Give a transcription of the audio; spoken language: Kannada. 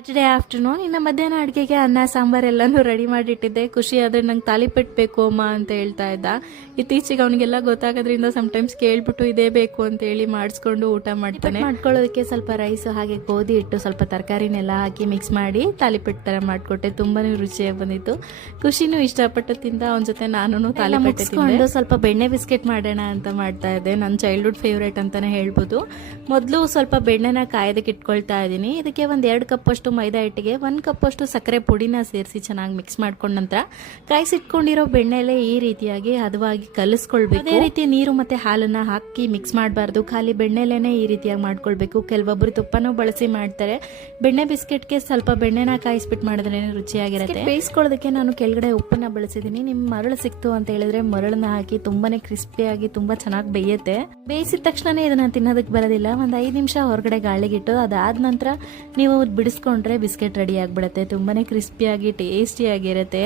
ಸ್ಯಾಟರ್ಡೇ ಆಫ್ಟರ್ನೂನ್ ಇನ್ನು ಮಧ್ಯಾಹ್ನ ಅಡುಗೆಗೆ ಅನ್ನ ಸಾಂಬಾರ್ ಎಲ್ಲನೂ ರೆಡಿ ಮಾಡಿಟ್ಟಿದ್ದೆ. ಖುಷಿ ಆದರೆ ನಂಗೆ ತಾಲಿಪಟ್ಟು ಬೇಕು ಅಮ್ಮ ಅಂತ ಹೇಳ್ತಾ ಇದ್ದ. ಇತ್ತೀಚೆಗೆ ಅವನಿಗೆಲ್ಲ ಗೊತ್ತಾಗೋದ್ರಿಂದ ಸಮ್ಟೈಮ್ಸ್ ಕೇಳ್ಬಿಟ್ಟು ಇದೇ ಬೇಕು ಅಂತ ಹೇಳಿ ಮಾಡಿಸ್ಕೊಂಡು ಊಟ ಮಾಡ್ತಾನೆ. ಮಾಡ್ಕೊಳ್ಳೋದಕ್ಕೆ ಸ್ವಲ್ಪ ರೈಸ್ ಹಾಗೆ ಗೋಧಿ ಹಿಟ್ಟು ಸ್ವಲ್ಪ ತರಕಾರಿನೆಲ್ಲ ಹಾಕಿ ಮಿಕ್ಸ್ ಮಾಡಿ ತಾಲಿಪಟ್ಟು ಥರ ಮಾಡಿಕೊಟ್ಟೆ. ತುಂಬಾ ರುಚಿಯಾಗಿ ಬಂದಿತ್ತು. ಖುಷಿನೂ ಇಷ್ಟಪಟ್ಟು ತಿಂದ. ಅವನ ಜೊತೆ ನಾನು ತಾಲಿಪಟ್ಟು ತಿಂದು ಸ್ವಲ್ಪ ಬೆಣ್ಣೆ ಬಿಸ್ಕೆಟ್ ಮಾಡೋಣ ಅಂತ ಮಾಡ್ತಾ ಇದ್ದೆ. ನನ್ನ ಚೈಲ್ಡ್ಹುಡ್ ಫೇವ್ರೇಟ್ ಅಂತಾನೆ ಹೇಳ್ಬೋದು. ಮೊದಲು ಸ್ವಲ್ಪ ಬೆಣ್ಣೆನ ಕಾಯೋದಕ್ಕೆ ಇಟ್ಕೊಳ್ತಾ ಇದ್ದೀನಿ. ಇದಕ್ಕೆ ಒಂದು 2 ಕಪ್ಪಷ್ಟು ಮೈದಾ ಹಿಟ್ಟಿಗೆ 1 ಕಪ್ಪಷ್ಟು ಸಕ್ಕರೆ ಪುಡಿನ ಸೇರಿಸಿ ಚೆನ್ನಾಗಿ ಮಿಕ್ಸ್ ಮಾಡ್ಕೊಂಡ ನಂತರ ಕಾಯಿಸಿಟ್ಕೊಂಡಿರೋ ಬೆಣ್ಣೆಲೆ ಈ ರೀತಿಯಾಗಿ ಹದವಾಗಿ ಕಲಿಸ್ಕೊಳ್ಬೇಕು. ಅದೇ ರೀತಿ ನೀರು ಮತ್ತೆ ಹಾಲನ್ನ ಹಾಕಿ ಮಿಕ್ಸ್ ಮಾಡಬಾರ್ದು, ಖಾಲಿ ಬೆಣ್ಣೆಲೇನೆ ಈ ರೀತಿಯಾಗಿ ಮಾಡ್ಕೊಳ್ಬೇಕು. ಕೆಲವೊಬ್ಬರು ತುಪ್ಪನೂ ಬಳಸಿ ಮಾಡ್ತಾರೆ. ಬೆಣ್ಣೆ ಬಿಸ್ಕೆಟ್ಗೆ ಸ್ವಲ್ಪ ಬೆಣ್ಣೆನ ಕಾಯಿಸ್ಬಿಟ್ಟು ಮಾಡಿದ್ರೆ ರುಚಿಯಾಗಿರುತ್ತೆ. ಬೇಯಿಸ್ಕೊಳ್ಳೋದಕ್ಕೆ ನಾನು ಕೆಳಗಡೆ ಉಪ್ಪನ್ನ ಬಳಸಿದ್ದೀನಿ. ನಿಮ್ ಮರಳು ಸಿಕ್ತು ಅಂತ ಹೇಳಿದ್ರೆ ಮರಳನ್ನ ಹಾಕಿ ತುಂಬಾನೇ ಕ್ರಿಸ್ಪಿಯಾಗಿ ತುಂಬಾ ಚೆನ್ನಾಗಿ ಬೇಯುತ್ತೆ. ಬೇಯಿಸಿದ ತಕ್ಷಣನೇ ಇದನ್ನ ತಿನ್ನೋದಕ್ಕೆ ಬರೋದಿಲ್ಲ. ಒಂದು 5 ನಿಮಿಷ ಹೊರಗಡೆ ಗಾಳಿಗಿಟ್ಟು ಅದಾದ ನಂತರ ನೀವು ಬಿಡಿಸ್ಕೊಂಡ್ರೆ ಬಿಸ್ಕೆಟ್ ರೆಡಿ ಆಗ್ಬಿಡುತ್ತೆ. ತುಂಬಾನೇ ಕ್ರಿಸ್ಪಿಯಾಗಿ ಟೇಸ್ಟಿಯಾಗಿರುತ್ತೆ.